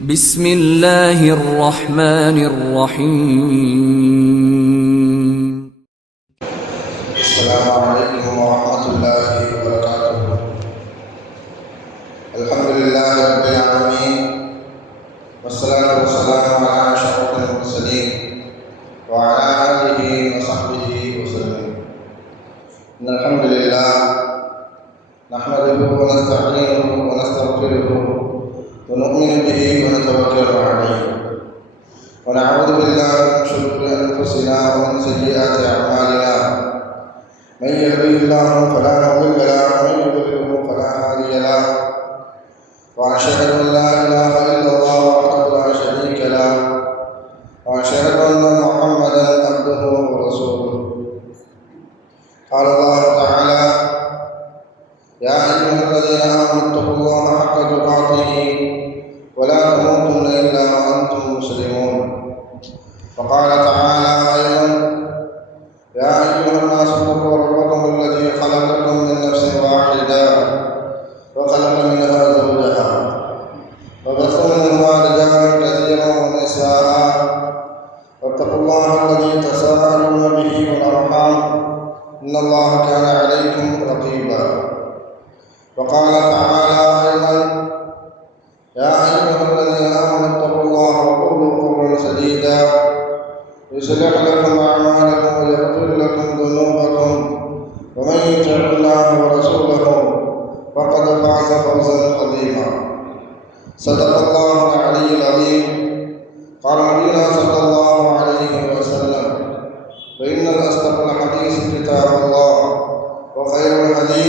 بسم الله الرحمن الرحيم. السلام عليكم ورحمة الله وبركاته. الحمد لله رب العالمين، والصلاة والسلام على أشرف المرسلين وعلى آله وصحبه وسلم. إن الحمد لله نحمده ونستعينه ونستغفره ونؤمن به ونتوكل عليه، ونعوذ بالله من شرور أنفسنا ومن سيئات أعمالنا. من يهده الله فلا مضل له ومن يضلله فلا هادي له، وأشهد أن لا إله إلا الله وحده لا شريك له، وأشهد أن محمدا عبده ورسوله. قال الله تعالى: يا أيها الذين آمنوا اتقوا الله حق تقاته ولا تموتن إلا وأنتم مسلمون. وقال تعالى أيضا: يا أيها الناس اتقوا ربكم الذي خلقكم من نفس واحدة وخلق منها زوجها وبث منهما رجالا كثيرا ونساء، واتقوا الله الذي تساءلون به والأرحام إن الله كان عليكم رقيبا. وقال تعالى أيضا: يا أيها الذين آمنوا اتقوا الله وقولوا قولا سديدا يصلح لكم أعمالكم ويغفر لكم ذنوبكم، ومن يطع الله ورسوله فقد فاز فوزا عظيما. صدق الله العلي العظيم. قال نبينا صلى الله عليه وسلم: فإن الأصدق الحديث كتاب الله، وخير الهدي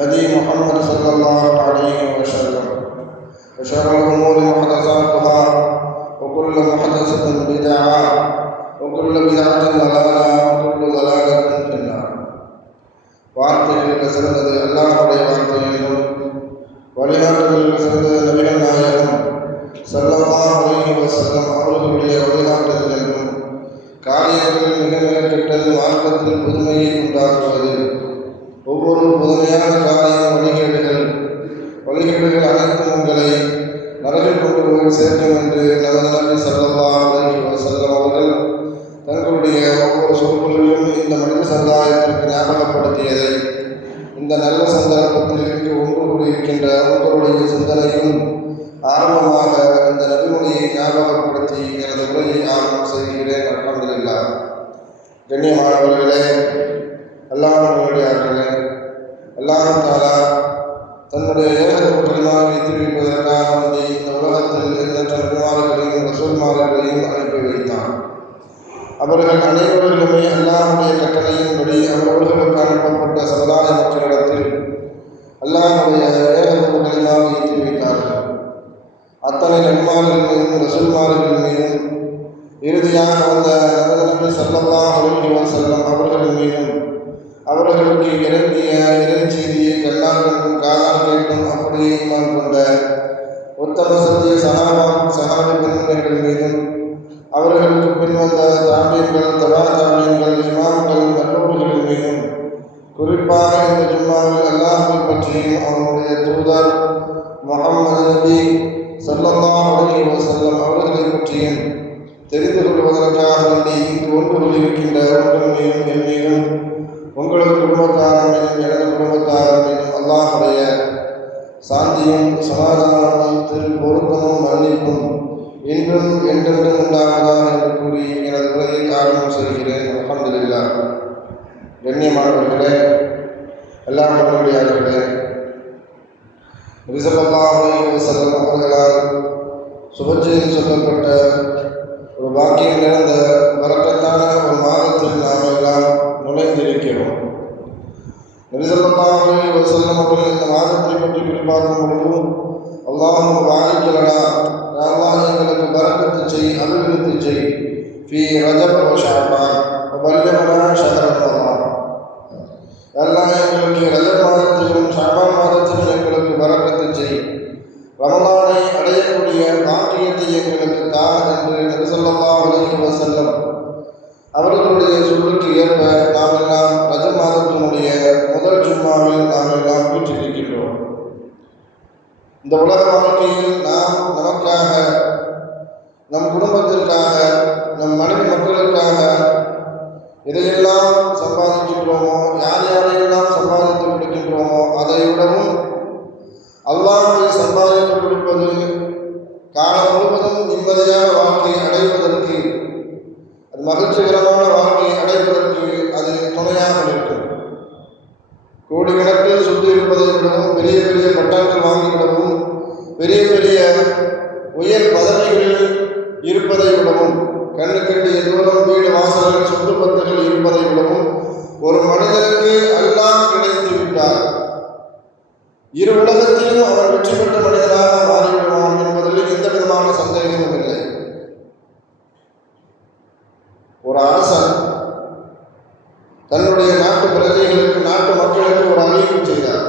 هدي محمد صلى الله عليه وسلم، وشر الأمور محدثاتها، وكل محدثة بدعة، وكل بدعة ضلالة، وكل ضلالة في النار. வார்த்தைகளுக்கு சிறந்தது அல்லாஹ்வுடைய வார்த்தைகளிலும், வழிகாட்டுதலுக்கு சிறந்தது நபிகள் நாயகம் ஸல்லல்லாஹு அலைஹி வஸல்லம் அவர்களுடைய வழிகாட்டுதல் என்றும், காரியங்களில் மிக மிக கெட்டது மார்க்கத்தில் புதுமையை உண்டாக்குவது, ஒவ்வொரு புதுமையான காரியம் வழிகேடுகள் அனைத்தும் உங்களை நரகில் கொண்டு போய் சேர்க்கும் என்று நமது நபி ஸல்லல்லாஹு அலைஹி வஸல்லம் அவர்கள் தங்களுடைய ஒவ்வொரு சொற்களிலும் இந்த மனித சமுதாயத்திற்கு ஞாபகப்படுத்தியதை இந்த நல்ல சந்தர்ப்பத்தில் இங்கு ஒன்று கூடியிருக்கின்ற உங்களுடைய சிந்தனையும் ஆரம்பமாக இந்த நபிமொழியை ஞாபகப்படுத்தி எனது உரையை ஆரம்பம் செய்கிறேன். அல்ஹம்துலில்லாஹ். கண்ணியமானவர்களே, அல்லாஹ்வுடையார்களே, அல்லாஹ் தஆலா தன்னுடைய ஏகத்துவமாக தெரிவிப்பதற்காக வேண்டி இந்த உலகத்தில் எண்ணற்ற நபிமார்களையும் ரசூல்மார்களையும் அனுப்பி வைத்தான். அவர்கள் அனைவர்களுமே அல்லாஹ்வுடைய கட்டளையின்படி அவர்களுக்கு அனுப்பப்பட்ட சமுதாய மக்களிடத்தில் அல்லாஹ்வுடைய ஏகத்துவமாக ஏற்றி வைத்தார்கள். அத்தனை நபிமார்கள் மீதும் ரசூல்மார்கள் மீதும் இறுதியாக வந்த நபி ஸல்லல்லாஹு அலைஹி வஸல்லம் அவர்கள் மீதும் அவர்களுக்கு இறங்கிய இறைச்செய்தியை கண்ணால் கண்டும் காதால் கேட்டும் அப்படியே ஈமான் கொண்ட உத்தம சத்திய சஹாபி பெண்மணிகள் மீதும் அவர்களுக்கு பின்வந்த தாபியங்கள், தபா தாபியங்கள், இமாம்கள், நல்லோர்கள் மீதும், குறிப்பாக இந்த ஜும்மாவில் அல்லாஹ்வை பற்றியும் அவனுடைய தூதர் முஹம்மது நபி ஸல்லல்லாஹு அலைஹி வஸல்லம் அவர்களை பற்றியும் தெரிந்து கொள்வதற்காக வேண்டி இங்கு ஒன்று கொண்டிருக்கின்ற உங்கள் மீதும் என் மீதும் உங்களுக்கு குடும்பத்தார் மீதும் எனது குடும்பத்தார் மீதும் அல்லாஹ்வுடைய சாந்தியும் சமாதானமும் திரு பொருத்தமும் மன்னிப்பும் இன்றும் என்றென்றும் உண்டாவதாக என்று கூறி எனது உரையை ஆரம்பம் செய்கிறேன். அல்ஹம்துலில்லாஹ். கண்ணியமானவர்களே, அல்லாஹ்வுடையார்களே, நபி ஸல்லல்லாஹு அலைஹி வஸல்லம் அவர்களால் சுபச்செய்தி சொல்லப்பட்ட ஒரு பாக்கியம் நிறைந்த பரக்கத்தான ஒரு மாதத்தில் நாம் எல்லாம் நுழைந்திருக்கிறோம். நபி ஸல்லல்லாஹு அலைஹி வஸல்லம் அவர்கள் இந்த மாதத்தை பற்றி குறிப்பாக்கும் பொழுது, அல்லாஹும்ம பாரிக் லனா, அல்லாஹ் எங்களுக்கு பரக்கத்து செய், அபிவிருத்தி செய், ஃபீ ரஜப் வ ஷஅபான் வ பல்லிக்னா ஷஹ்ர ரமலான். அல்லாஹ் எங்களுக்கு ரஜப் மாதத்திலும் ஷஅபான் மாதத்திலும் எங்களுக்கு பரக்கத்து செய், ரமலானை அடையக்கூடிய பாக்கியத்தை எங்களுக்கு தா என்று நபி ஸல்லல்லாஹு அலைஹி வஸல்லம் அவர்களுடைய சொல்லுக்கு ஏற்ப நாம் எல்லாம் ரஜப் மாதத்தினுடைய முதல் ஜும்மாவில் நாம் எல்லாம் வீற்றிருக்கின்றோம். இந்த உலக வாழ்க்கையில் நாம் நமக்காக நம் குடும்பத்திற்காக, நம் மனைவி மக்களுக்காக எதையெல்லாம் சம்பாதிக்கின்றோமோ, யார் யாரையெல்லாம் சம்பாதித்து கொடுக்கின்றோமோ அதை விடவும் அல்லாஹ்வை சம்பாதித்து கொடுப்பது காலம் முழுவதும் நிம்மதியான வாழ்க்கையை அடைவதற்கு, அது மகிழ்ச்சிகரமான வாழ்க்கையை அடைவதற்கு அது துணையாக இருக்கும். கோடிக்கணக்கில் சுற்றி இருப்பதை விடவும், பெரிய பெரிய பட்டங்கள் வாங்கிவிடவும், பெரிய பெரிய உயர் பதவிகளில் இருப்பதை விடவும், கண்ணுக்கெட்டிய தூரம் வீடு வாசல்கள் சொத்து பத்துகள் இருப்பதை விடவும் ஒரு மனிதனுக்கு அல்லாஹ் கிடைத்து விட்டார், இரு உலகத்திலும் அவர் வெற்றி பெற்ற மனிதனாக மாறிவிடுவான் என்பதில் எந்த விதமான சந்தேகமும் இல்லை. ஒரு அரசன் தன்னுடைய நாட்டு பிரஜைகளுக்கு, நாட்டு மக்களுக்கு ஒரு அறிவிப்பு செய்தார்.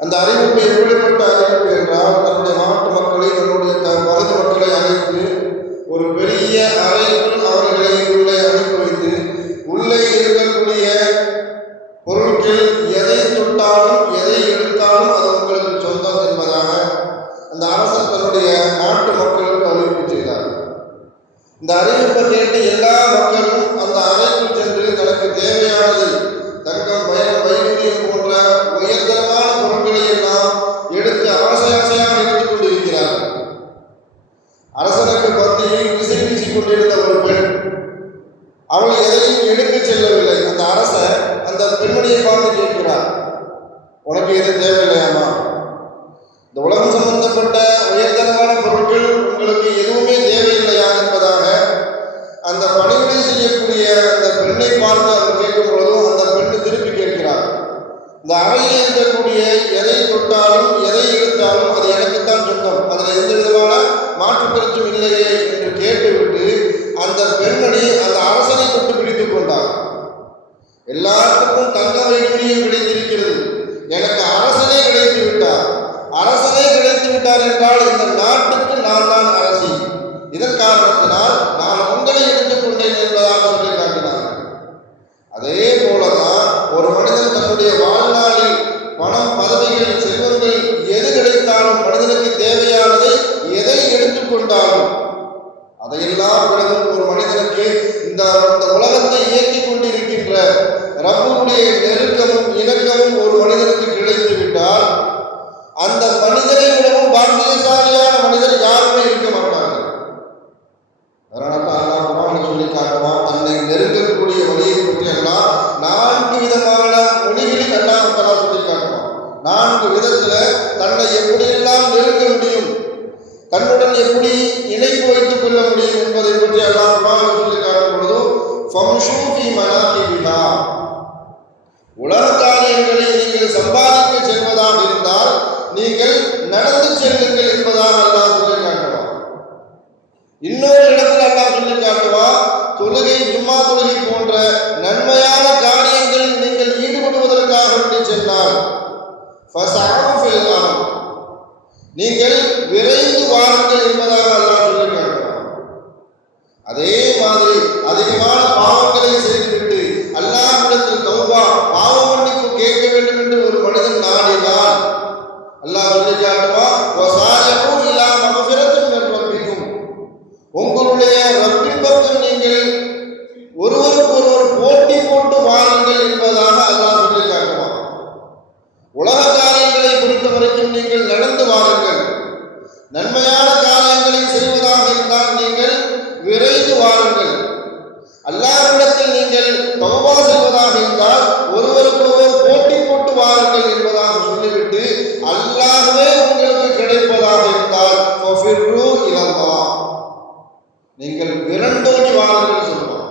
அந்த அறிவிப்பு எப்படிப்பட்ட அறிவிப்பு என்றால், தன்னுடைய நாட்டு மக்களை, தன்னுடைய பகுதி மக்களை அழைத்து ஒரு பெரிய அறைக்குள் அவர்களை உள்ளே அனுப்பி வைத்து, உள்ளே இருக்கக்கூடிய பொருட்கள் எதை தொட்டாலும் எதை எடுத்தாலும் அது உங்களுக்கு சொந்தம் என்பதாக அந்த அரசன் தன்னுடைய நாட்டு மக்களுக்கு அறிவிப்பு செய்தார். இந்த அறிவிப்பை கேட்டு எல்லா மக்களும் அந்த அறைக்குள் சென்று தனக்கு தேவையானது தங்கம், வைடூரியம் போன்ற உயர்தரமான பொருட்களை எல்லாம் எடுத்து ஆசையாக எடுத்துக் கொண்டிருக்கிறார்கள். அரசனுக்கு மத்தியில் விசை வீசிக் கொண்டிருந்த ஒரு பெண், அவள் எதையும் எடுக்க செல்லவில்லை. அந்த அரசன் அந்த பெண்மணியை பார்த்து கேட்கிறார், உனக்கு எது தேவையில்லையாமா? இந்த உலகம் சம்பந்தப்பட்ட உயர்தரமான பொருட்கள் உங்களுக்கு எதுவுமே தேவையில்லையா என்பதாக அந்த பணிவிடை செய்யக்கூடிய அந்த பெண்ணை பார்த்து அவர் கேட்கும் பொழுதும் அந்த பெண்ணு திருப்பி கேட்கிறார், இந்த அறையில் இருக்கக்கூடிய எதை தொட்டாலும் எதை எடுத்தாலும் அது எனக்குத்தான் சொந்தம், அதில் எந்த விதமான மாற்று கருத்தும் இல்லையே என்று கேட்டுவிட்டு அந்த பெண்மணி அந்த அரசனை தொட்டு பிடித்துக் கொண்டார். எல்லாத்துக்கும் தங்க வைடூரியம் கிடைத்திருக்கிறது, எனக்கு அரசனே கிடைத்து விட்டார். அரசனே கிடைத்து விட்டார் என்றால் இந்த நாட்டுக்கு நான் தான் அரசி, இதன் காரணத்தினால் நான் உங்களை எடுத்துக்கொண்டேன் என்பதாக சொல்லி காட்டினார்கள். அதே போலதான் ஒரு மனிதன் தன்னுடைய வாழ்நாளில் பணம், பதவிகள், செல்வங்கள் எது கிடைத்தாலும், மனிதனுக்கு தேவையானதை எதை எடுத்துக்கொண்டாலும் அதையெல்லாம் விடவும் ஒரு மனிதனுக்கு இந்த உலகத்தை இயக்கிக் கொண்டிருக்கின்ற ரப்புடைய நெருக்கமும் இணக்கமும் ஒரு மனிதனுக்கு கிடைத்து விட்டால் அந்த மனிதனை விடவும் பாக்கியசாலியான மனிதன் யாருமே இருக்க மாட்டார்கள். அதனால குர்ஆன் சொல்லி காட்டுவான், தன்னை நெருங்கக்கூடிய வழியை பற்றி எல்லாம் 4 விதமான மொழிகளில் அல்லாஹ் தஆலா சொல்லி காட்டுவான். 4 விதத்துல தன்னை எப்படியெல்லாம் நெருங்க முடியும், தன்னுடன் எப்படி இணைப்பு வைத்துக் கொள்ள முடியும் என்பதை பற்றி அல்லாஹ் குர்ஆனில் சொல்லி காட்டும் பொழுது, ஃபம்ஷூ ஃபீ மனாகிபிஹா, உலக காரியங்களை நீங்கள் சம்பாதிக்க செல்வதாக இருந்தால் நீங்கள் நடந்து செல்லுங்கள் என்பதாக அல்லாஹ் சொல்லி காட்டுவான். இன்னொரு இடத்தில் அல்லாஹ் சொல்லி காட்டுவான், தொழுகை, ஜும்மா தொழுகை போன்ற நன்மையான காரியங்களில் நீங்கள் ஈடுபடுவதற்காக வேண்டி சென்றால் ஃபஸஅவு ஃபில் அர்த், நீங்கள் விரைந்து வாருங்கள் என்பதாக அல்லாஹ் சொல்லி காட்டுவான். அதே மாதிரி அதிகமான பாவங்களை செய்துவிட்டு அல்லாஹ்விடத்தில் தௌபா, பாவ மன்னிப்பு கேட்க வேண்டும் என்று ஒரு மனிதன் நாடினால் அல்லாஹ் சொல்லி காட்டுவான், வஸாரிஉ இலா மக்ஃபிரத்தின் மின் ரப்பிக்கும், உங்களுடைய ரப்பின் பக்கம் நீங்கள் ஒருவருக்கொருவர் போட்டி போட்டு வாருங்கள் என்பதாக அல்லாஹ் சொல்லி காட்டுவான். உலக காரியங்களை பொறுத்த வரைக்கும் நீங்கள் நடந்து வாருங்கள், நன்மையான காரியங்களை செய்வதாக இருந்தால் நீங்கள் விரைந்து வாருங்கள், அல்லாஹ்விடத்தில் நீங்கள் தௌபா செய்வதாக இருந்தால் ஒருவருக்கொருவர் போட்டி போட்டு வாருங்கள் என்பதாக சொல்லிவிட்டு அல்லாஹ்வே உங்களுக்கு கிடைப்பதாக இருந்தால் ஃபஃபிர்ரு இலல்லாஹ், நீங்கள் விரண்டோடி வாருங்கள் சொல்லுவார்.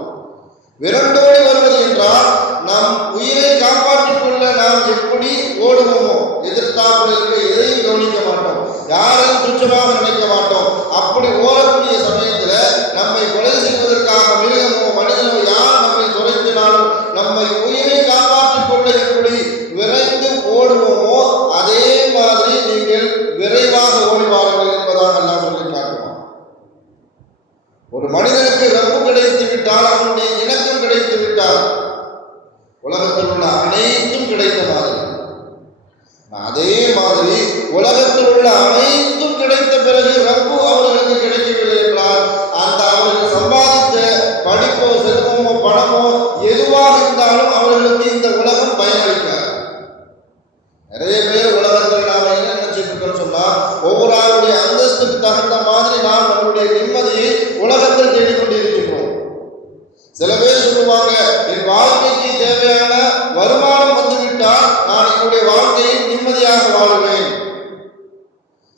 விரண்டோடி வருவது என்றால் நாம் உயிரை காப்பாற்றிக் கொள்ள நாம் எப்படி ஓடுவோமோ, எதிர்த்தாப்புல இருக்க எதையும் கவனிக்க மாட்டோம், யாரையும் துச்சமாக நினைக்க மாட்டோம். அப்படி ஓடக்கூடிய சமயத்தில் நம்மை கொலை செய்வதற்காக மிருகமோ மனிதனோ யார் நம்மை துரைத்தினாலும் நம்மை உயிரை காப்பாற்றிக் கொள்ள எப்படி விரைந்து ஓடுவோமோ அதே மாதிரி நீங்கள் விரைவாக ஓடிவார்கள் என்பதாக எல்லாம் சொல்லி காட்டுவோம். ஒரு மனிதனுக்கு ரப்பு கிடைத்து விட்டால், அவனுடைய இணக்கம் கிடைத்து விட்டால் உலகத்தில் உள்ள அனைத்தும் கிடைத்த மாதிரி, அதே மாதிரி உலகத்தில் உள்ள அனைத்தும் கிடைத்த பிறகு ரப்பு அவர்களுக்கு கிடைக்கவில்லை தகுந்த மாதிரி நாம் நம்முடைய நிம்மதியை உலகத்தில் தேடிக்கொண்டிருக்கின்றோம். சில பேர் சொல்லுவாங்க, என் வாழ்க்கைக்கு தேவையான வருமானம் வந்துவிட்டால் நான் என்னுடைய வாழ்க்கையை நிம்மதியாக வாழுவேன்.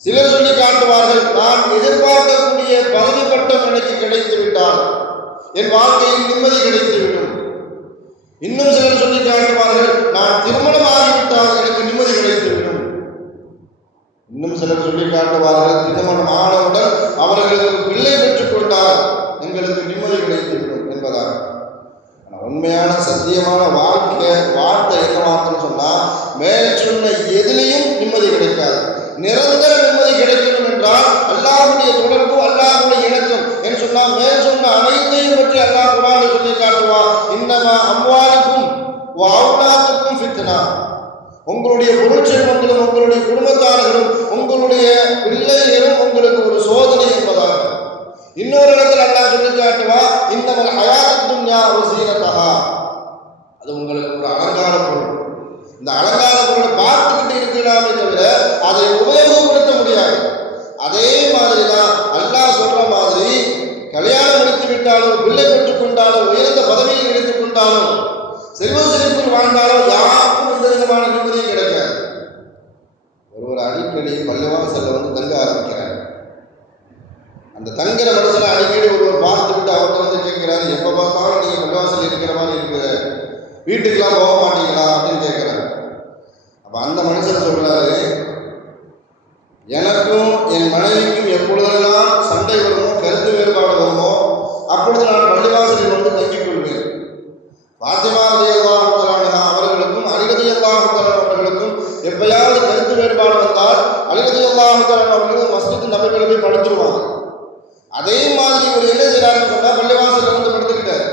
சிலர் சொல்லி காட்டுவார்கள், நான் எதிர்பார்க்கக்கூடிய பதவி பட்டம் எனக்கு கிடைத்து விட்டால் என் வாழ்க்கையில் நிம்மதி கிடைத்துவிடும். இன்னும் சிலர் சொல்லி காட்டுவார்கள், நான் திருமணம் ஆகிவிட்டால் எனக்கு நிம்மதி கிடைத்துவிடும். இன்னும் சிலர் சொல்லி காட்டுவார்கள், திருமணம் ஆனவுடன் அவர்களுக்கு பிள்ளை பெற்றுக் கொண்டால் எங்களுக்கு நிம்மதி கிடைத்துவிடும் என்பதாக. உண்மையான சத்தியமான வார்த்தை என்ன வார்த்தைன்னு சொன்னா, மேல் சொன்ன எதிலையும் நிம்மதி கிடைக்காது. நிரந்தர நிம்மதி கிடைக்கணும் என்றால் அல்லாஹ்வுடைய தொடர்பு, அல்லாஹ்வுடைய இணக்கம் என்று சொன்னால் மேல் சொன்ன அனைத்தையும் பற்றி அல்லாஹ் குர்ஆனில் சொல்லி காட்டுவார். இன்னமா அம்வாலுக்கும் வ அவுலாதுக்கும் ஃபித்னா, உங்களுடைய பொருள் செல்வங்களும் உங்களுடைய குடும்பத்தார்களும் உங்களுடைய பிள்ளைகளும் உங்களுக்கு ஒரு சோதனை என்பதாக. இன்னொரு இடத்தில் அல்லாஹ் சொல்லி காட்டுவா, இன்னமல் ஹயாத்துத் துன்யா வஸீனத்தஹா, அது உங்களுக்கு ஒரு அலங்கார பொருள். இந்த அலங்கார பொருளை பார்த்துக்கிட்டு இருக்கலாமே தவிர அதை உபயோகப்படுத்த முடியாது. அதே மாதிரி தான் அல்லாஹ் சொல்ற மாதிரி, கல்யாணம் முடித்து விட்டாலும் பிள்ளை பெற்றுக் கொண்டாலும் உயர்ந்த பதவியில் எடுத்துக் கொண்டாலும் செல்வ செழிப்பில் வாழ்ந்தாலும் யாருக்கும் எந்த விதமான நிம்மதியும் கிடைக்காது. ஒருவர் அடிக்கடி பள்ளிவாசல்ல தங்க ஆரம்பிக்கிறார். அந்த தங்குற மனுஷனை அடிக்கடி ஒருவர் பார்த்துக்கிட்டு அவர்கிட்ட கேட்கிறாரு, எப்போ பார்த்தாலும் நீங்க பள்ளிவாசல் இருக்கிற மாதிரி இருக்கிற, வீட்டுக்கெல்லாம் போக மாட்டீங்களா அப்படின்னு கேட்கிறாரு. அப்ப அந்த மனுஷன் சொல்றாரு, எனக்கும் என் மனைவிக்கும் எப்பொழுதெல்லாம் சண்டை வருமோ, கருத்து வேறுபாடு வருமோ, அப்பொழுது நான் பள்ளிவாசலில் தங்கிக் கொள்வேன். பாத்திமா ரலியல்லாஹு தஆலா அவர்களுக்கும் அலி ரலியல்லாஹு தஆலா அவர்களுக்கும் எப்பயாவது கருத்து வேறுபாடு வந்தால் அலி ரலியல்லாஹு தஆலா அவர்கள் மஸ்ஜித் நபவியில போய் படுத்துருவாங்க. அதே மாதிரி ஒரு என்ன செய்யறாருன்னு சொன்னா, பள்ளிவாசல்ல படுத்துக்கிட்டார்.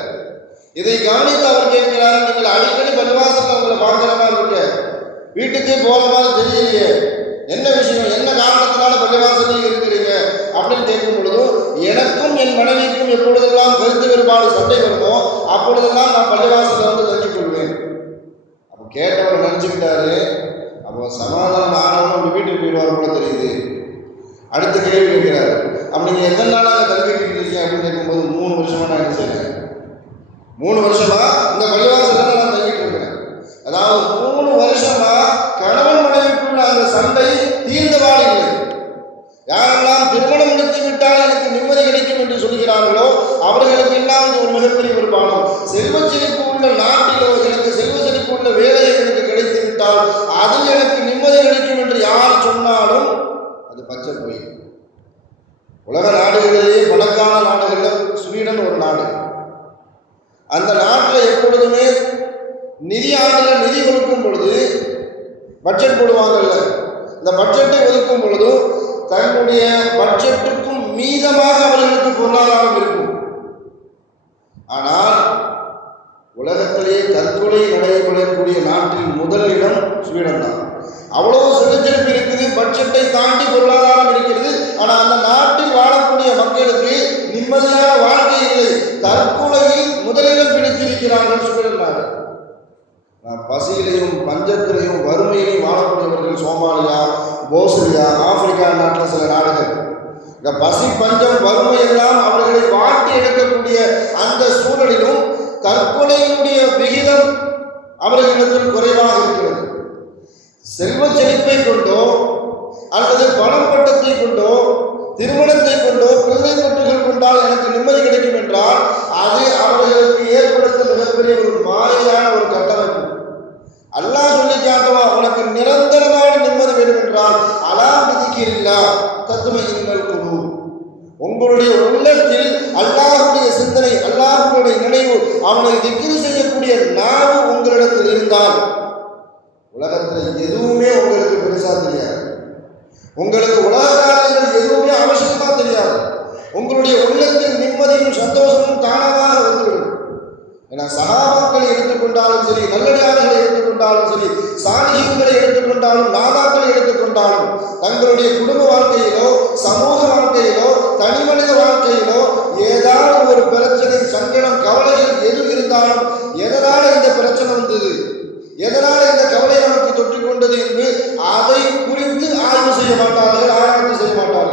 இதை கவனித்து அவர் கேட்கிறாரு, நீங்கள் அடிக்கடி பள்ளிவாசல்ல உங்களை பார்க்கிற மாதிரி இருக்க, வீட்டுக்கே போற மாதிரி தெரியலையே, என்ன விஷயம், என்ன காரணத்தினால பள்ளிவாசலில் இருக்கிறீங்க அப்படின்னு கேட்கும் பொழுது, எனக்கும் என் மனைவிக்கும் எப்பொழுதெல்லாம் கருத்து வேறுபாடு சண்டை வருமோ அப்பொழுதெல்லாம் நான் பள்ளிவாசலில் தங்கிக் கொள்வேன். அப்போ கேட்டவர் நினைச்சுக்கிட்டாரு, அப்போ சமாதானம் ஆனவங்க உங்க வீட்டுக்கு போயிடுவார் போல தெரியுது. அடுத்த கேள்வி கேட்கிறாரு, அப்ப நீங்க எத்தனை நாளாக தங்கிட்டு இருக்கீங்க அப்படின்னு கேட்கும்போது, 3 வருஷமா நான் என்ன செய்யறேன், 3 வருஷமா இந்த பள்ளிவாசல்ல நான் தங்கிட்டு இருக்கிறேன். அதாவது 3 வருஷமா கணவன் மனைவிக்குள்ள அந்த சண்டை தீர்ந்தவாறு இல்லை. யாரெல்லாம் திருமணம் முடித்து விட்டால் எனக்கு நிம்மதி கிடைக்கும் என்று சொல்கிறார்களோ அவர்களுக்கு எல்லாம் இது ஒரு மிகப்பெரிய ஒரு பாடம். செல்வ செழிப்பு உள்ள நாட்டிலோ, எனக்கு செல்வ செழிப்பு உள்ள வேலை எனக்கு கிடைத்து விட்டால் அதில் எனக்கு நிம்மதி கிடைக்கும் என்று யார் சொன்னாலும் அது பச்சை போய். உலக நாடுகளிலேயே பணக்கான நாடுகளில் ஸ்வீடன் ஒரு நாடு. அந்த நாட்டில் எப்பொழுதுமே நிதி ஆண்டில் நிதி ஒதுக்கும் பொழுது பட்ஜெட் போடுவாங்கல்ல, இந்த பட்ஜெட்டை ஒதுக்கும் பொழுது தன்னுடைய பட்ஜெட்டுக்கும் மீதமாக அவர்களுக்கு பொருளாதாரம் இருக்கும். ஆனால் உலகத்திலேயே தற்கொலை நடைபெறக்கூடிய நாட்டில் முதல் இடம் ஸ்வீடன் தான். அவ்வளவு செல்வச்செழிப்பு இருக்குது, பட்ஜெட்டை தாண்டி பொருளாதாரம் இருக்கிறது. ஆனால் அந்த நாட்டில் வாழக்கூடிய மக்களுக்கு நிம்மதியான வாழ்க்கை இல்லை, தற்கொலையில் முதலிடம் பிடித்திருக்கிறார்கள் ஸ்வீடன் நாடு. பசியிலையும் பஞ்சத்திலையும் வறுமையிலையும் வாழக்கூடியவர்கள் சோமாலியா, போஸ்னியா, ஆப்பிரிக்கா நாட்டில் சில நாடுகள். இந்த பசி பஞ்சம் வறுமை எல்லாம் அவர்களை வாட்டி எடுக்கக்கூடிய அந்த சூழலிலும் தற்கொலையினுடைய விகிதம் அவர்களிடத்தில் குறைவாக இருக்கிறது. செல்வ செழிப்பை கொண்டோ அல்லது பணம் பட்டத்தை கொண்டோ திருமணத்தை கொண்டோ பிள்ளை பெற்றுகள் கொண்டால் எனக்கு நிம்மதி கிடைக்கும் என்றால் அது அவர்களுக்கு ஏற்படுத்த மிகப்பெரிய ஒரு மாயையான ஒரு கட்டமைப்பு. அல்லாஹ் சொல்லி காட்டுவா, உனக்கு நிரந்தரமான நிம்மதி வேண்டும் என்றால் அலா பிதிக்கில்லா தத்மையின்னல் குலூப், உங்களுடைய உள்ளத்தில் அல்லாஹ்வுடைய சிந்தனை, அல்லாஹ்வுடைய நினைவு, அவனை திக்ர் செய்யக்கூடிய நாவு உங்களிடத்தில் இருந்தால் உலகத்தில் எதுவுமே உங்களுக்கு பெருசா தெரியாது. உங்களுக்கு உலக காரியங்கள் எதுவுமே அவசியமா தெரியாது. உங்களுடைய உள்ளத்தில் நிம்மதியும் சந்தோஷமும் தானாக வந்துவிடும். ஏன்னா சஹாபாக்களை எடுத்துக்கொண்டாலும் சரி, நல்லடியார்களை எடுத்துக்கொண்டாலும் சரி, சாலிஹீன்களை எடுத்துக்கொண்டாலும், நாதாக்களை எடுத்துக்கொண்டாலும் தங்களுடைய குடும்ப வாழ்க்கையிலோ சமூக வாழ்க்கையிலோ தனிமனித வாழ்க்கையிலோ ஏதாவது ஒரு பிரச்சனை, சங்கடம், கவலைகள் எது இருந்தாலும் எதனால இந்த பிரச்சனை வந்தது, எதனால இந்த கவலை நமக்கு தொற்றிக் கொண்டது என்று அதை குறித்து ஆய்வு செய்ய மாட்டார்கள், ஆராய்ச்சி செய்ய மாட்டார்கள்.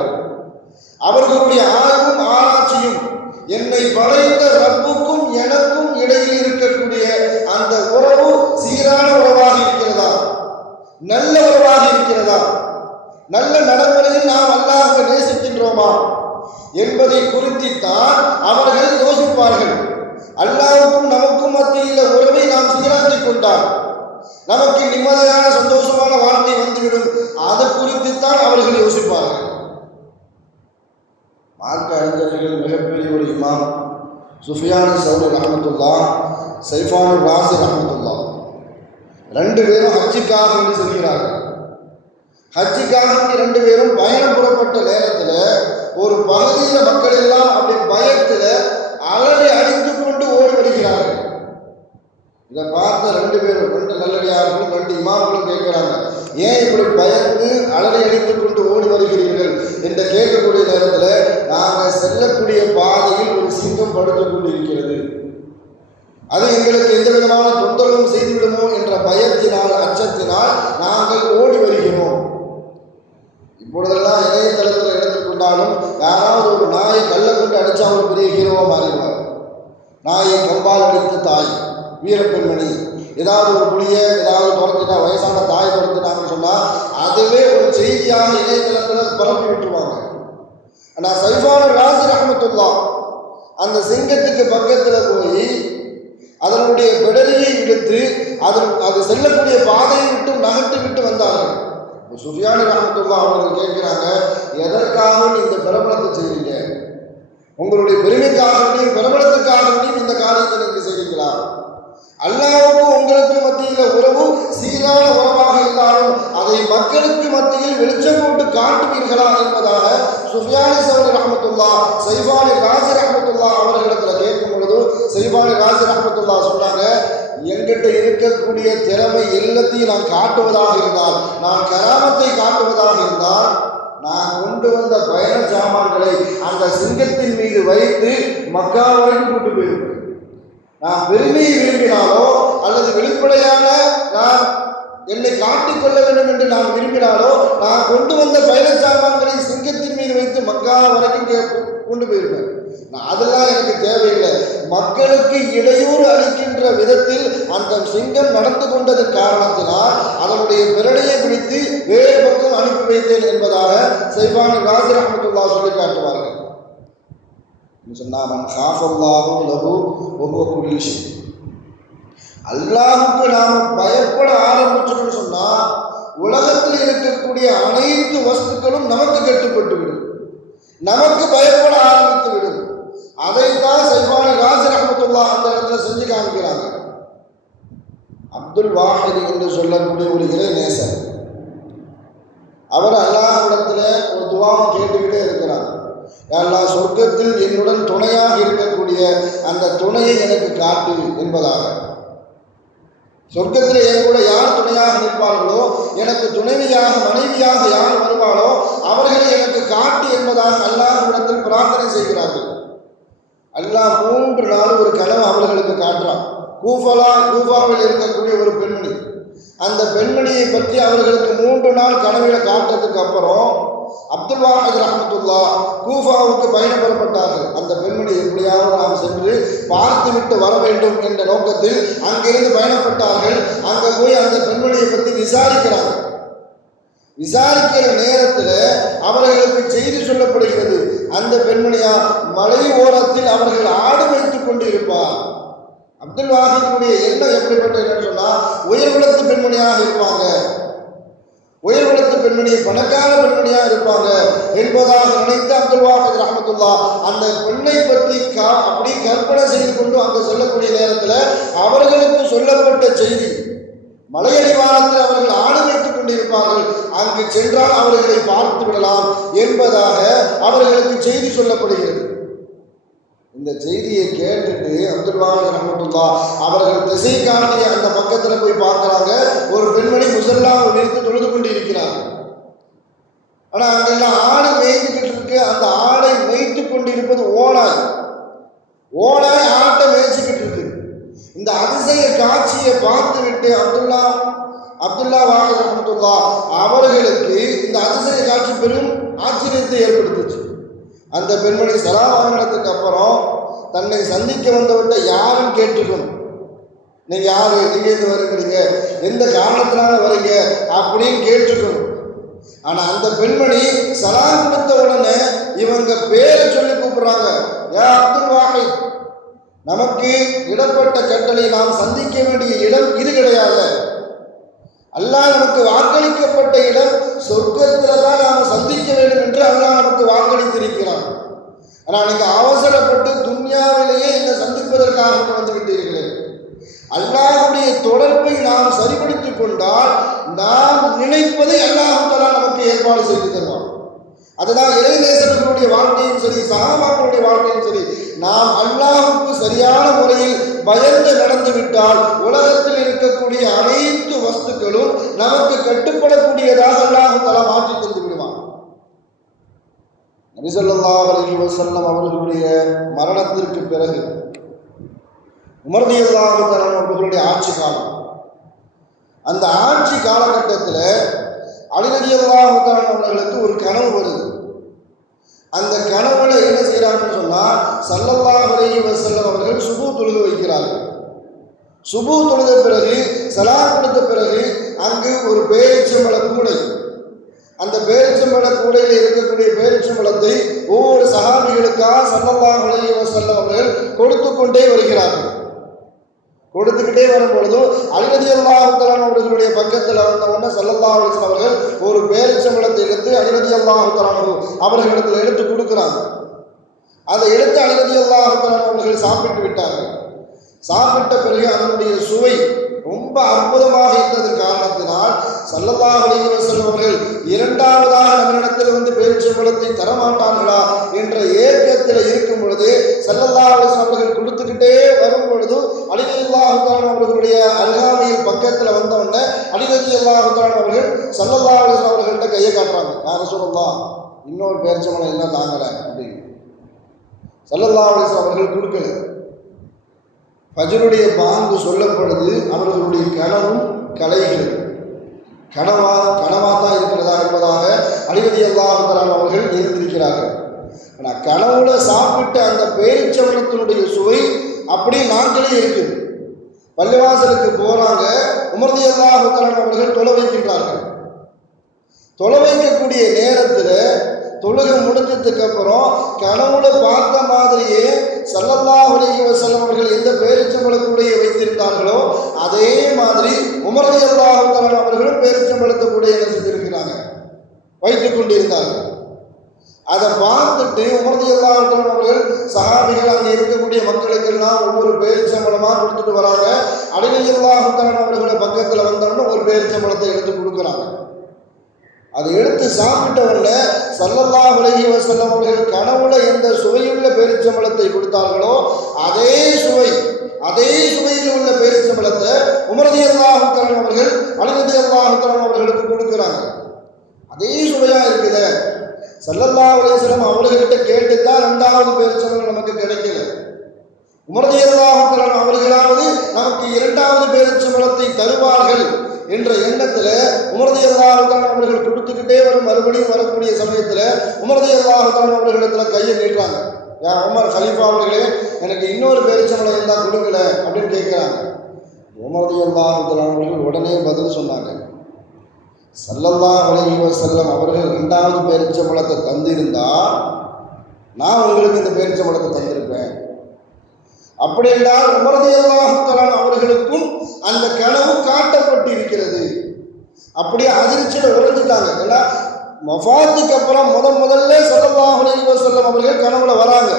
அவர்களுடைய ஆய்வும் ஆராய்ச்சியும் என்னை படைத்த ரப்புக்கும் எனக்கும் இடையில் இருக்கக்கூடிய அந்த உறவு சீரான உறவாக இருக்கிறதா, நல்ல உறவாக இருக்கிறதா, நல்ல நடைமுறையில் நாம் அல்லாஹ்வை நேசிக்கின்றோமா என்பதை குறித்துத்தான் அவர்கள் யோசிப்பார்கள். அல்லாஹ்வுக்கும் நமக்கும் மத்தியில் உறவை நாம் சீராக்கிக் கொண்டால் நமக்கு நிம்மதியான சந்தோஷமான வாழ்க்கை வந்துவிடும். அதை குறித்துத்தான் அவர்கள் யோசிப்பார்கள். மார்க்க அறிஞர்கள் மிகப்பெரிய ஒரு இமாம் சுஃபியான் சௌரி ரஹ்மத்துல்லாஹ், சைஃபான் ராசி ரஹ்மத்துல்லாஹ், ரெண்டு பேரும் ஹஜ்ஜுக்காக வேண்டி செல்கிறார்கள். ஹஜ்ஜுக்காக வேண்டி ரெண்டு பேரும் பயணம் புறப்பட்ட நேரத்தில் ஒரு பகுதியில் மக்கள் எல்லாம் அப்படி பயத்தில் அலறி அடித்து கொண்டு ஓடி வருகிறார்கள். இதை பார்த்த ரெண்டு பேரும், ரெண்டு நல்லடியார்களும் ரெண்டு இமாம்களும் கேட்கிறாங்க, ஏன் இப்படி பயந்து அலறி அடித்து கொண்டு ஓடி வருகிறீர்கள் என்று கேட்கக்கூடிய நேரத்தில், நாங்கள் செல்லக்கூடிய பாதையில் ஒரு சிங்கம் படுத்து கொண்டு இருக்கிறது, அது எங்களுக்கு எந்த விதமான தொந்தரவும் செய்துவிடுமோ என்ற பயத்தினால் அச்சத்தினால் நாங்கள் ஓடி வருகிறோம். இப்பொழுதெல்லாம் இணையதளத்தில் எடுத்துக்கொண்டாலும் யாராவது ஒரு நாயை கல்லை கொண்டு அடித்தா ஒரு பெரிய ஹீரோவாக மாறிடுவார். நாயை கம்பால் அடித்த தாய், வீரப்பெண்மணி, ஏதாவது ஒரு புளியை ஏதாவது துரத்துட்டா, வயசான தாய் துரத்துட்டாங்கன்னு சொன்னால் அதுவே ஒரு செய்தியாக இணையதளத்தில் பரப்பி விட்டுருவாங்க. ஆனால் சைஃபான் ராசி ரஹ்மத்துல்லாஹ் அந்த சிங்கத்துக்கு பக்கத்தில் போய் அதனுடைய பிடரியை எடுத்து அது செல்லக்கூடிய பாதையை விட்டு நகர்த்தி விட்டு வந்தார்கள். சுஃபியான் ரஹ்மத்துல்லாஹ் அவர்கள் கேட்கிறாங்க, எதற்காக இந்த பிரபலத்தை செய்றீங்க? உங்களுடைய பெருமைக்காகவும் பிரபலத்துக்காகவும் இந்த காரியத்தை நீங்கள் செய்றீங்களா? அல்லாஹ்வுக்கும் உங்களுக்கு மத்தியில் உறவு சீரான உறவாக இருந்தாலும் அதை மக்களுக்கு மத்தியில் வெளிச்சம் போட்டு காட்டுவீர்களா என்பதாக சுஃபியான் சௌரி ரஹ்மத்துல்லாஹ் சைஃபான் ராசி ரஹ்மத்துல்லாஹ் அவர்களிடத்தில் கேட்கும் பொழுது சைஃபான் ராசி ரஹ்மத்துல்லாஹ் சொன்னாங்க, என்கிட்ட இருக்கக்கூடிய திறமை எல்லாத்தையும் நான் காட்டுவதாக இருந்தால், நான் கராமத்தை காட்டுவதாக இருந்தால், நான் கொண்டு வந்த பயண சாமான்களை அந்த சிங்கத்தின் மீது வைத்து மக்கா வரைக்கும் கூட்டு போயிருப்பேன். நான் பெருமையை விரும்பினாலோ அல்லது வெளிப்படையான நான் என்னை காட்டிக்கொள்ள வேண்டும் என்று நான் விரும்பினாலோ நான் கொண்டு வந்த பயண சாமான்களை சிங்கத்தின் மீது வைத்து மக்கா வரைக்கும் கொண்டு போயிருப்பேன். அதெல்லாம் எனக்கு தேவையில்லை. மக்களுக்கு இடையூறு அளிக்கின்ற விதத்தில் அந்த சிங்கம் நடந்து கொண்டதன் காரணத்தினால் அதனுடைய பிறடையை பிடித்து வேறு பக்கம் அனுப்பி வைத்தேன் என்பதாக சைஃபான் ராசி ரஹ்மத்துல்லாஹ் சொல்லி காட்டுவார்கள். அல்லாஹுக்கு நாம பயப்பட ஆரம்பிச்சோம்னு சொன்னா உலகத்தில் இருக்கக்கூடிய அனைத்து வஸ்துக்களும் நமக்கு கட்டுப்பட்டு விடும், நமக்கு பயப்பட ஆரம்பித்து விடும். அதைத்தான் சைஃபான் ராசி ரஹ்மத்துல்லாஹ் அந்த இடத்துல செஞ்சு காமிக்கிறாங்க. அப்துல் வாஹித் என்று சொல்லக்கூடிய ஒரு இறை நேசர், அவர் அல்லாஹ்விடத்துல ஒரு துவாவை கேட்டுக்கிட்டே இருக்கிறார். அல்லாஹ் சொர்க்கத்தில் என்னுடன் துணையாக இருக்கக்கூடிய அந்த துணையை எனக்கு காட்டு என்பதாக. சொர்க்கத்தில் என் கூட யார் துணையாக நிற்பார்களோ, எனக்கு துணைவியாக மனைவியாக யார் வருவாளோ அவர்களை எனக்கு காட்டு என்பதாக அல்லாஹ்விடத்தில் பிரார்த்தனை செய்கிறார்கள். அல்லாஹ் 3 நாள் ஒரு கனவு அவர்களுக்கு காட்டுறான். கூஃபாவில் இருக்கக்கூடிய ஒரு பெண்மணி, அந்த பெண்மணியை பற்றி அவர்களுக்கு 3 நாள் கனவில் காட்டதுக்கு அப்புறம் அப்துல் வாஹித் ரஹ்மத்துல்லாஹ் கூஃபாவுக்கு பயணம் பெறப்பட்டார்கள். அந்த பெண்மணி எப்படியாவது நாம் சென்று பார்த்துவிட்டு வர வேண்டும் என்ற நோக்கத்தில் அங்கிருந்து பயணப்பட்டார்கள். அங்கே போய் அந்த பெண்மணியை பற்றி விசாரிக்கிறாங்க. விசாரிக்கிற நேரத்தில் அவர்களுக்கு செய்தி சொல்லப்படுகிறது, அந்த பெண்மணியா மலை ஓரத்தில் அவர்கள் ஆடு வைத்துக் கொண்டு இருப்பார். அப்துல் வாஹிதுடைய எண்ணம் எப்படிப்பட்டதுன்னு சொன்னால் உயர்குலத்து பெண்மணியாக இருப்பாங்க, உயர்குலத்து பெண்மணி பணக்கார பெண்மணியாக இருப்பாங்க என்பதாக நினைத்து அப்துல் வாஹித் ரஹ்மத்துல்லாஹ் அந்த பெண்ணை பற்றி அப்படி கற்பனை செய்து கொண்டு அங்கு செல்லக்கூடிய நேரத்தில் அவர்களுக்கு சொல்லப்பட்ட செய்தி, மலையடிவாரத்தில் அவர்கள் ஆடு வைத்துக் கொண்டிருப்பார்கள், அங்கு சென்றால் அவர்களை பார்த்து விடலாம் என்பதாக அவர்களுக்கு செய்தி சொல்லப்படுகிறது. இந்த செய்தியை கேட்டுட்டு அப்துல் வாஹித் ரஹ்மத்துல்லாஹ் அவர்கள் திசை காட்டிய அந்த பக்கத்தில் போய் பார்க்குறாங்க. ஒரு பெண்மணி முஸல்லாவை விரித்து தொழுது கொண்டு இருக்கிறார். ஆனால் அங்கெல்லாம் ஆடு மேய்த்துக்கிட்டு இருக்கு. அந்த ஆடை மேய்த்து கொண்டிருப்பது ஓனாய் ஆட்டை மேய்ச்சிக்கிட்டு இருக்கு. இந்த அதிசய காட்சியை பார்த்து விட்டு அப்துல்லா வாஹித் ரஹ்மத்துல்லாஹ் அவர்களுக்கு இந்த அதிசய காட்சி பெரும் ஆச்சரியத்தை ஏற்படுத்துச்சு. அந்த பெண்மணி சலாம் வாங்கினதுக்கு அப்புறம் தன்னை சந்திக்க வந்தவர்கிட்ட யாரும் கேட்டுக்கணும், நீங்க யாரு, நீங்க எது வருகிறீங்க, எந்த காரணத்தினால வரீங்க அப்படின்னு கேட்டுக்கணும். ஆனா அந்த பெண்மணி சலாம் கொடுத்த உடனே இவங்க பேரை சொல்லி கூப்பிடுறாங்க, யா அப்துல் வாஹித், நமக்கு இடப்பட்ட கட்டளை நாம் சந்திக்க வேண்டிய இடம் இது கிடையாது. அல்லாஹ் நமக்கு வாக்களிக்கப்பட்ட இடம் சொர்க்கத்தில் தான் நாம் சந்திக்க வேண்டும் என்று அல்லாஹ் நமக்கு வாக்களித்திருக்கிறான். ஆனால் நீங்க அவசரப்பட்டு துன்யாவிலேயே என்னை சந்திப்பதற்காக வந்து விட்டீர்களே. அல்லாஹ்வுடைய தொடர்பை நாம் சரிபடுத்திக் கொண்டால் நாம் நினைப்பதை அல்லாஹ் தஆலா நமக்கு ஏற்பாடு செய்து தருவான். அதுதான் இறைநேசர்களுடைய வாழ்க்கையும் சரி, சஹாபாக்களுடைய வாழ்க்கையும் சரி, நாம் அல்லாஹ்வுக்கு சரியான முறையில் பயந்து நடந்து விட்டால் உலகத்தில் இருக்கக்கூடிய அனைத்து வஸ்துக்களும் நமக்கு கட்டுப்படக்கூடியதாக அல்லாஹ் தஆலா மாற்றி தந்து விடுவான். நபி ஸல்லல்லாஹு அலைஹி வஸல்லம் அவர்களுடைய மரணத்திற்கு பிறகு உமர் ரலியல்லாஹு தஆலா அவர்களுடைய ஆட்சி காலம், அந்த ஆட்சி காலகட்டத்தில் அலி ரலியல்லாஹு தஆலா அவர்களுக்கு ஒரு கனவு வருது. அந்த கனவுல என்ன செய்யறாங்கன்னு சொன்னா, ஸல்லல்லாஹு அலைஹி வஸல்லம் அவர்கள் சுபூ தொழுது வைக்கிறார்கள். சுபூ தொழுத பிறகு சலாம் கொடுத்த பிறகு அங்கு ஒரு பேரிச்சம்பழ கூடை, அந்த பேரிச்சம்பழ கூடையில் இருக்கக்கூடிய பேரிச்சம்பழத்தை ஒவ்வொரு சஹாபிகளுக்காக ஸல்லல்லாஹு அலைஹி வஸல்லம் அவர்கள் கொடுத்து கொண்டே வருகிறார்கள். கொடுத்துக்கிட்டே வரும் பொழுதும் அலி ரலியல்லாஹு தஆலா அவர்களுடைய பக்கத்தில் வந்தவொடனே ஸல்லல்லாஹு அலைஹி வஸல்லம் அவர்கள் ஒரு பேரிச்சம்பழத்தை எடுத்து அலி ரலியல்லாஹு தஆலா அவர்களிடத்தில் எடுத்து கொடுக்குறாங்க. அதை எடுத்து அலி ரலியல்லாஹு தஆலா அவர்கள் சாப்பிட்டு விட்டார்கள். சாப்பிட்ட பிறகு அதனுடைய சுவை ரொம்ப அற்புதமாக இருந்தது காரணத்தினால் ஸல்லல்லாஹு அலைஹி வஸல்லம் அவர்கள் இரண்டாவதாக நம்மிடத்தில் வந்து பேரிச்சம்பழத்தை தரமாட்டார்களா என்ற ஏக்கத்தில் இருக்கும் பொழுது ஸல்லல்லாஹு அலைஹி வஸல்லம் அவர்கள் கொடுத்துக்கிட்டே வரும் பொழுது அலி ரலியல்லாஹு தஆலா அவர்களுடைய அருகாமையில் பக்கத்தில் வந்தவுடனே அலி ரலியல்லாஹு தஆலா அவர்கள் ஸல்லல்லாஹு அலைஹி வஸல்லம் அவர்கள்ட்ட கையை காட்டுறாங்க, யா ரசூலல்லாஹ், இன்னொரு பேரிச்சம்பழம் என்ன தாங்கலை அப்படின்னு. ஸல்லல்லாஹு அலைஹி வஸல்லம் அவர்கள் கொடுக்கல. ஃபஜ்ருடைய பாங்கு சொல்லப்படுது, அவர்களுடைய கனவும் கலைகள் கனவா தான் இருக்கிறதா என்பதாக அலி ரலியல்லாஹு தஆலா அவர்கள் இருந்திருக்கிறார்கள். ஆனால் கனவுல சாப்பிட்ட அந்த பேரிச்சம்பழத்தினுடைய சுவை அப்படியே நாட்களே இருக்குது. பள்ளிவாசலுக்கு போறாங்க, உமர் ரலியல்லாஹு தஆலா அவர்கள் தொலை வைக்கின்றார்கள். தொலை வைக்கக்கூடிய நேரத்தில் தொழுகை முடிஞ்சதுக்கு அப்புறம் கனவுல பார்த்த மாதிரியே ஸல்லல்லாஹு அலைஹி வஸல்லம் அவர்கள் எந்த பேரிச்சம்பழக்கூடையை வைத்திருந்தார்களோ அதே மாதிரி உமர் ரலியல்லாஹு தஆலா அவர்களும் பேரிச்சம்பழத்தை கூட என்ன செஞ்சிருக்கிறாங்க, வைத்துக் கொண்டிருந்தார்கள். அதை பார்த்துட்டு உமர் ரலியல்லாஹு தஆலா அவர்கள் சஹாபிகள் அங்கே இருக்கக்கூடிய மக்களுக்கெல்லாம் ஒவ்வொரு பேரிச்சம்பழமாக கொடுத்துட்டு வராங்க. அலி ரலியல்லாஹு தஆலா அவர்களோட பக்கத்தில் வந்தோடனே ஒரு பேரிச்சம்பழத்தை எடுத்து கொடுக்குறாங்க. அதை எடுத்து சாப்பிட்ட உடனே ஸல்லல்லாஹு அலைஹி வஸல்லம் அவர்கள் கனவுல எந்த சுவையுள்ள பேரிச்சம்பழத்தை கொடுத்தார்களோ அதே சுவையில் உள்ள பேரிச்சம்பழத்தை உமர் ரலியல்லாஹு தஆலா அவர்கள் அலி ரலியல்லாஹு தஆலா அவர்களுக்கு கொடுக்குறாங்க. அதே சுவையா இருக்குது. ஸல்லல்லாஹு அலைஹி வஸல்லம் அவர்கள்ட்ட கேட்டு தான் இரண்டாவது பேரிச்சம்பழம் நமக்கு கிடைக்கல. உமர் ரலியல்லாஹு தஆலா அவர்களாவது நமக்கு இரண்டாவது பேரிச்சம்பழத்தை தருவார்கள் என்ற எண்ணத்தில் உமர் ரலியல்லாஹு தஆலா அவர்கள் கொடுத்துக்கிட்டே வரும். மறுபடியும் வரக்கூடிய சமயத்தில் உமர் ரலியல்லாஹு தஆலா அவர்களிடத்தில் கையை நீட்டுறாங்க, யா உமர் கலீஃபா அவர்களே, எனக்கு இன்னொரு பேரிச்சம்பழம் இருந்தால் கொடுக்கல அப்படின்னு கேட்குறாங்க. உமர் ரலியல்லாஹு தஆலா அவர்கள் உடனே பதில் சொன்னாங்க, ஸல்லல்லாஹு அலைஹி வஸல்லம் அவர்கள் இரண்டாவது பேரிச்சம்பழத்தை தந்திருந்தா நான் உங்களுக்கு இந்த பேரிச்சம்பழத்தை தந்திருப்பேன். அப்படி என்றால் உமர் ரலியல்லாஹு தஆலா அவர்களுக்கும் அந்த கனவு காட்டப்பட்டு இருக்கிறது. அப்படியே அதிர்ச்சியில் உறைஞ்சிட்டாங்க. ஏன்னா வஃபாத்துக்கு அப்புறம் முதல்ல ஸல்லல்லாஹு அலைஹி வஸல்லம் அவர்கள் கனவுல வராங்க.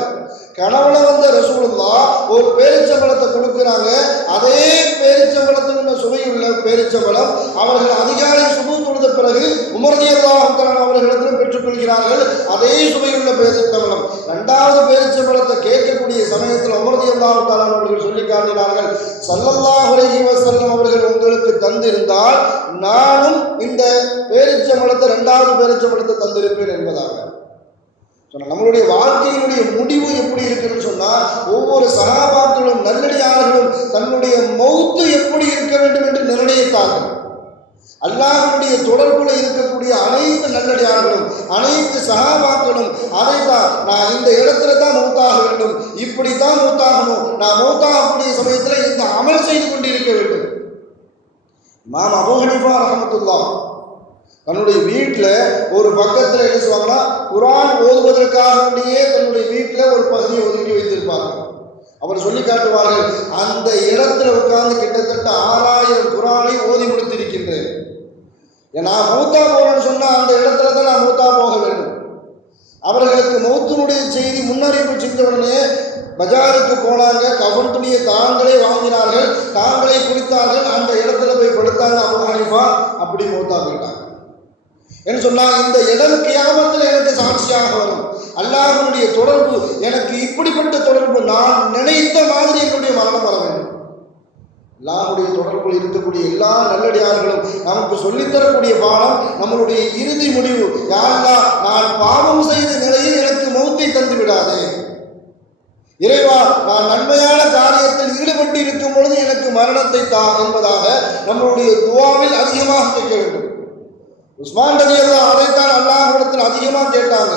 கனவுல வந்த ரசூலுல்லாஹ் ஒரு பேரிச்சம்பழத்தை கொடுக்குறாங்க. அதே பேரிச்சம்பழத்தின் சுவையுள்ள பேரிச்சம்பழம் அவர்கள் அதிகாலை சுபூ தொழுத பிறகு உமர் ரலியல்லாஹு தஆலா அவர்களிடத்தில் பெற்றுக்கொள்கிறார்கள். அதே சுவையுள்ள பேரிச்சம்பழம். இரண்டாவது பேரிச்சம்பழத்தை கேட்கக்கூடிய சமயத்தில் உமர் ரலியல்லாஹு தஆலா அவர்கள் சொல்லி காட்டினார்கள், ஸல்லல்லாஹு அலைஹி வஸல்லம் அவர்கள் உங்களுக்கு தந்திருந்தால் நானும் இந்த பேரிச்சம்பழத்தை இரண்டாவது பேரிச்சம்பழத்தை தந்திருப்பேன் என்பதாக சொன்ன. நம்மளுடைய வாழ்க்கையினுடைய முடிவு எப்படி இருக்குன்னு சொன்னால், ஒவ்வொரு சஹாபாக்களும் நல்லடியார்களும் தன்னுடைய மௌத்து எப்படி இருக்க வேண்டும் என்று நிர்ணயித்தார்கள். அல்லாஹ்வுடைய தொடர்புல இருக்கக்கூடிய அனைத்து நல்லடியார்களும் அனைத்து சஹாபாக்களும் அதைத்தான், நான் இந்த இடத்துல தான் மௌத்தாக வேண்டும், இப்படித்தான் மௌத்தாகணும், நான் மௌத்தாகக்கூடிய சமயத்தில் இந்த அமல் செய்து கொண்டிருக்க வேண்டும். இமாம் அபூ ஹனீஃபா ரஹ்மத்துல்லாஹ் தன்னுடைய வீட்டில் ஒரு பக்கத்தில் என்ன சொல்லுவாங்கன்னா, குர்ஆன் ஓதுவதற்காக வேண்டியே தன்னுடைய வீட்டில் ஒரு பகுதியை ஒதுக்கி வைத்திருப்பார்கள். அவர் சொல்லி காட்டுவார்கள், அந்த இடத்துல உட்கார்ந்து கிட்டத்தட்ட 6000 குர்ஆனை ஓதி முடித்திருக்கின்றேன். ஏன்னா மௌத்தா போகணும்னு சொன்னால் அந்த இடத்துல தான் நான் மௌத்தா போக வேண்டும். அவர்களுக்கு மௌத்தினுடைய செய்தி முன்னறிவிப்பு செஞ்ச உடனே பஜாருக்கு போனாங்க, கஃன் துணியை தாங்களே வாங்கினார்கள், தாங்களே குடித்தார்கள், அந்த இடத்துல போய் படுத்தாங்க. அபூ ஹனீஃபா அப்படி மௌத்தா போயிட்டாங்க. என்று சொன்னால் இந்த இடம் கியாமத்தில் எனக்கு சாட்சியாக வரும். அல்லாஹ்வுடைய தொடர்பு எனக்கு இப்படிப்பட்ட தொடர்பு, நான் நினைத்த மாதிரி என்னுடைய மரணம் வர வேண்டும். அல்லாஹ்வுடைய தொடர்பில் இருக்கக்கூடிய எல்லா நல்லடியார்களும் நமக்கு சொல்லித்தரக்கூடிய பாடம், நம்மளுடைய இறுதி முடிவு, யா அல்லாஹ் நான் பாவம் செய்த நிலையில் எனக்கு மௌத்தை தந்து விடாதே, இறைவா நான் நன்மையான காரியத்தில் ஈடுபட்டு இருக்கும் பொழுது எனக்கு மரணத்தை தா என்பதாக நம்மளுடைய துஆவில் அதிகமாக கேட்க வேண்டும். உஸ்மான் ரலியல்லாஹு அதைத்தான் அல்லாஹ்விடத்தில் அதிகமாக கேட்டாங்க.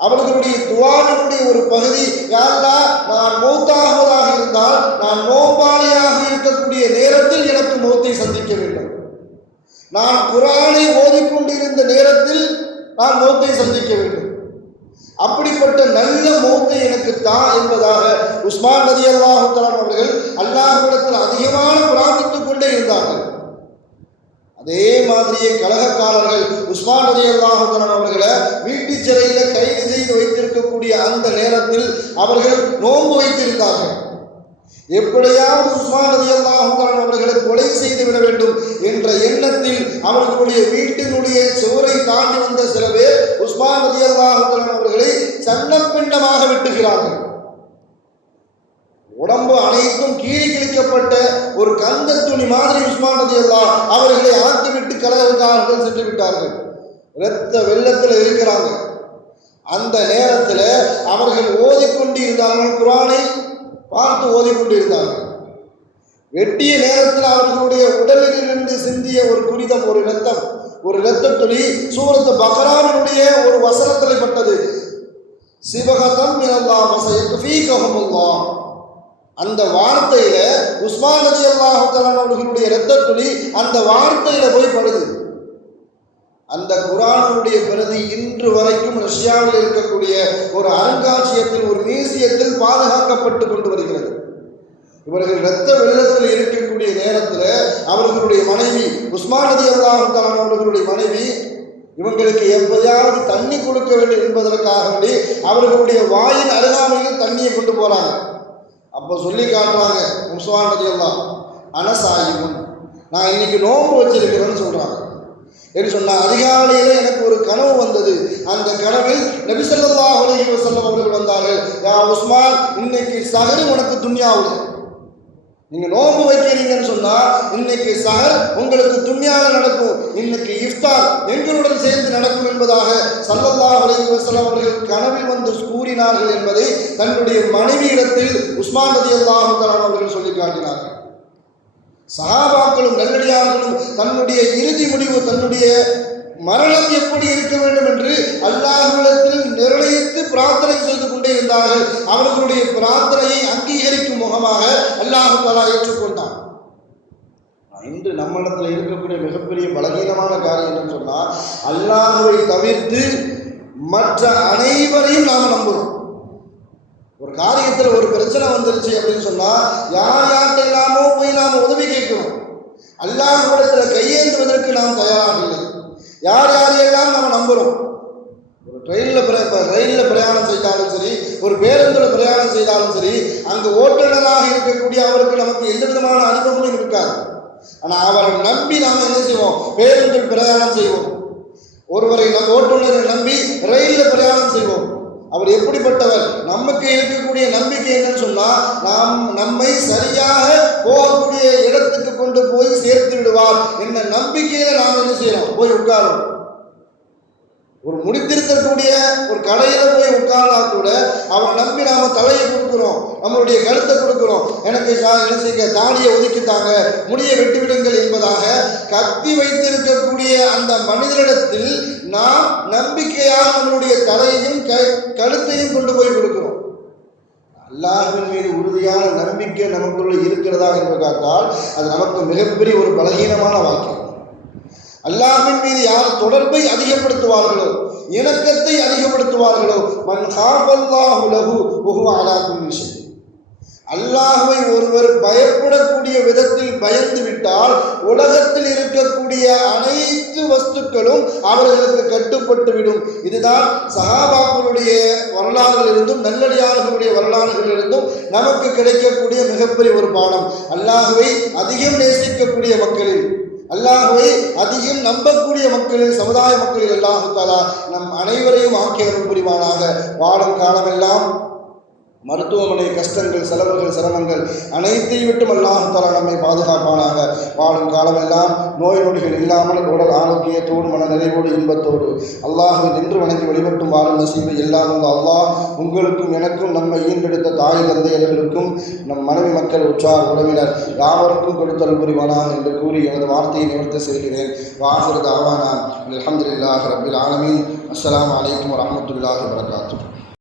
அவர்களுடைய துஆவினுடைய ஒரு பகுதி, யா அல்லாஹ் நான் மௌத்தாகுவதாக இருந்தால் நான் நோம்பாளியாக இருக்கக்கூடிய நேரத்தில் எனக்கு மௌத்தை சந்திக்க வேண்டும், நான் குர்ஆனை ஓதிக்கொண்டிருந்த நேரத்தில் நான் மௌத்தை சந்திக்க வேண்டும், அப்படிப்பட்ட நல்ல மௌத்தை எனக்கு தா என்பதாக உஸ்மான் ரலியல்லாஹு தஆலா அவர்கள் அல்லாஹ்விடத்தில் அதிகமான பிரார்த்தித்துக் கொண்டே இருந்தார்கள். அதே மாதிரியே கலகக்காரர்கள் உஸ்மான் ரலியல்லாஹு தஆலா அவர்களை வீட்டு சிறையில் கைது செய்து வைத்திருக்கக்கூடிய அந்த நேரத்தில் அவர்கள் நோன்பு வைத்திருந்தார்கள். எப்படியாவது உஸ்மான் ரலியல்லாஹு தஆலா அவர்களை கொலை செய்து விட வேண்டும் என்ற எண்ணத்தில் அவர்களுடைய வீட்டினுடைய சுவரை தாண்டி வந்த சில பேர் உஸ்மான் ரலியல்லாஹு தஆலா அவர்களை சன்னப்பிண்டமாக வெட்டுகிறார்கள். உடம்பு அனைத்தும் கீழே கிழிக்கப்பட்ட ஒரு கந்த துணி மாதிரி உஸ்மான் ரலியல்லாஹு அவர்களை ஆக்கிவிட்டு கலகக்காரர்கள் சென்று விட்டார்கள். இரத்த வெள்ளத்தில் இருக்கிறாங்க. அந்த நேரத்தில் அவர்கள் ஓதிக்கொண்டிருந்தார்கள், குர்ஆனை பார்த்து ஓதிக்கொண்டிருந்தார்கள். வெட்டிய நேரத்தில் அவர்களுடைய உடலிலிருந்து சிந்திய ஒரு குரிதம், ஒரு இரத்த துளி சூரத்து பக்ராவினுடைய ஒரு வசனத்தில் பட்டது. சிபகதம் மினல்லாஹ் வஸயக்ஃபீகஹுமுல்லாஹ். அந்த வார்த்தையில உஸ்மான் ரலியல்லாஹு தஆலா அவர்களுடைய இரத்த துளி அந்த வார்த்தையில போய் படுது. அந்த குர்ஆனுடைய பிரதி இன்று வரைக்கும் ரஷ்யாவில் இருக்கக்கூடிய ஒரு அருங்காட்சியகத்தில், ஒரு மியூசியத்தில் பாதுகாக்கப்பட்டு கொண்டு வருகிறது. இவர்கள் இரத்த வெள்ளத்தில் இருக்கக்கூடிய நேரத்தில் அவர்களுடைய மனைவி உஸ்மான் ரலியல்லாஹு தஆலா அவர்களுடைய மனைவி இவங்களுக்கு எப்போதாவது தண்ணி கொடுக்க வேண்டும் என்பதற்காக வேண்டி அவர்களுடைய வாயின் அருகாமையில் தண்ணியை கொண்டு போறாங்க. அப்போ சொல்லி காட்டுறாங்க, உஸ்மான் ரலியல்லாஹு அனசாயிமுன், நான் இன்னைக்கு நோன்பு வச்சிருக்கிறேன்னு சொல்றாங்க. என்று சொன்னால் அதிகாலையில் எனக்கு ஒரு கனவு வந்தது. அந்த கனவில் நபி ஸல்லல்லாஹு அலைஹி வஸல்லம் அவர்கள் வந்தார்கள். யா உஸ்மான், இன்னைக்கு சஹர் உனக்கு துன்யாவில், நீங்க நோன்பு வைக்கிறீங்கன்னு சொன்னா இன்னைக்கு சஹர் உங்களுக்கு துன்யாவில் நடக்கும், இன்னைக்கு இஃப்தார் எங்களுடன் சேர்ந்து நடக்கும் என்பதாக ஸல்லல்லாஹு அலைஹி வஸல்லம் அவர்கள் கனவில் வந்து கூறினார்கள் என்பதை தன்னுடைய மனைவியிடத்தில் உஸ்மான் ரலியல்லாஹு தஆலா அவர்கள் சொல்லி காட்டினார்கள். சஹாபாக்களும் நல்லடியார்களும் தன்னுடைய இறுதி முடிவு, தன்னுடைய மரணம் எப்படி இருக்க வேண்டும் என்று அல்லாஹ்விடத்தில் நிர்ணயித்து பிரார்த்தனை செய்து கொண்டே இருந்தார்கள். அவர்களுடைய பிரார்த்தனையை அங்கீகரிக்கும் முகமாக அல்லாஹ் தஆலா ஏற்றுக்கொண்டார். இன்று நம்மிடத்தில் இருக்கக்கூடிய மிகப்பெரிய பலகீனமான காரியம் என்னன்னு சொன்னால், அல்லாஹ்வை தவிர்த்து மற்ற அனைவரையும் நாம் நம்புகிறோம். ஒரு காரியத்தில் ஒரு பிரச்சனை வந்துருச்சு அப்படின்னு சொன்னால் யார்கிட்ட இல்லாமோ போய் நாம் உதவி கேட்கிறோம். அல்லாஹ்விடத்தில் கையேந்துவதற்கு நாம் தயாராக இல்லை. யாரையெல்லாம் நம்ம நம்புகிறோம். ஒரு ரயிலில் பிரயாணம் செய்தாலும் சரி, ஒரு பேருந்தில் பிரயாணம் செய்தாலும் சரி, அங்கு ஓட்டுநராக இருக்கக்கூடிய அவருக்கு நமக்கு எந்த விதமான அனுபவமும் இருக்காது. ஆனால் அவரை நம்பி நாம் என்ன செய்வோம், பேருந்தில் பிரயாணம் செய்வோம். ஒருவரை ஓட்டுநரை நம்பி ரயிலில் பிரயாணம் செய்வோம். அவர் எப்படிப்பட்டவர், நமக்கு இருக்கக்கூடிய நம்பிக்கை என்னன்னு சொன்னால் நம்மை சரியாக போகக்கூடிய இடத்துக்கு கொண்டு போய் சேர்த்து விடுவார் என்ற நம்பிக்கையில நாம் என்ன செய்யறோம், போய் உட்காரோம். ஒரு முடித்திருக்கக்கூடிய ஒரு கடையில் போய் உட்கார்ந்தா கூட அவன் நம்பி நாம தலையை கொடுக்குறோம், நம்மளுடைய கருத்தை கொடுக்குறோம். எனக்கு தாடியை ஒதுக்கித்தாங்க, முடியை வெட்டிவிடுங்கள் என்பதாக கத்தி வைத்திருக்கக்கூடிய அந்த மனிதனிடத்தில் நாம் நம்பிக்கையாக நம்மளுடைய தலையையும் கழுத்தையும் கொண்டு போய் கொடுக்கிறோம். அல்லாஹ்வின் மீது உறுதியான நம்பிக்கை நமக்குள்ள இருக்கிறதா என்று பார்த்தால் அது நமக்கு மிகப்பெரிய ஒரு பலகீனமான வாக்கியம். அல்லாஹ்வின் மீது யார் தொடர்பை அதிகப்படுத்துவார்களோ, இணக்கத்தை அதிகப்படுத்துவார்களோ, மன் காஃபல்லாஹு லஹு வஹுவ அலா குல்லி ஷை, அல்லாஹ்வை ஒருவர் பயப்படக்கூடிய விதத்தில் பயந்து விட்டால் உலகத்தில் இருக்கக்கூடிய அனைத்து வஸ்துக்களும் அவர்களுக்கு கட்டுப்பட்டு விடும். இதுதான் சஹாபாக்களுடைய வரலாறுகளிலிருந்தும் நல்லடியார்களுடைய வரலாறுகளிலிருந்தும் நமக்கு கிடைக்கக்கூடிய மிகப்பெரிய ஒரு பாடம். அல்லாஹ்வை அதிகம் நேசிக்கக்கூடிய மக்களில், அல்லாஹ்வை அதிகம் நம்பக்கூடிய மக்களில், சமுதாய மக்களில் அல்லாஹ் தஆலா நம் அனைவரையும் ஆக்கியவர்கள் புரிவானாக. வாழும் காலமெல்லாம் மருத்துவமனை கஷ்டங்கள், செலவுகள், சிரமங்கள் அனைத்தையும் விட்டும் அல்லாஹ் தஆலா நம்மை பாதுகாப்பானாக. வாழும் காலமெல்லாம் நோய் நொடிகள் இல்லாமல் உடல் ஆரோக்கியத்தோடு மன நிறைவோடு இன்பத்தோடு அல்லாஹ்வை நின்று வணங்கி வழிபட்டும் வாழும் நசீபை எல்லாம் அல்லாஹ் உங்களுக்கும் எனக்கும் நம்மை ஈன்றெடுத்த தாய் தந்தையர்களுக்கும் நம் மனைவி மக்கள் உற்றார் உறவினர் யாவருக்கும் கொடுத்தல் புரிவானாக என்று கூறி எனது வார்த்தையை நிவர்த்தி செய்கிறேன். வாஹிரு தஅவானா அல்ஹம்துலில்லாஹி ரப்பில் ஆலமீன். அஸ்ஸலாமு அலைக்கும் வரஹ்மத்துல்லாஹி வபரகாத்துஹு.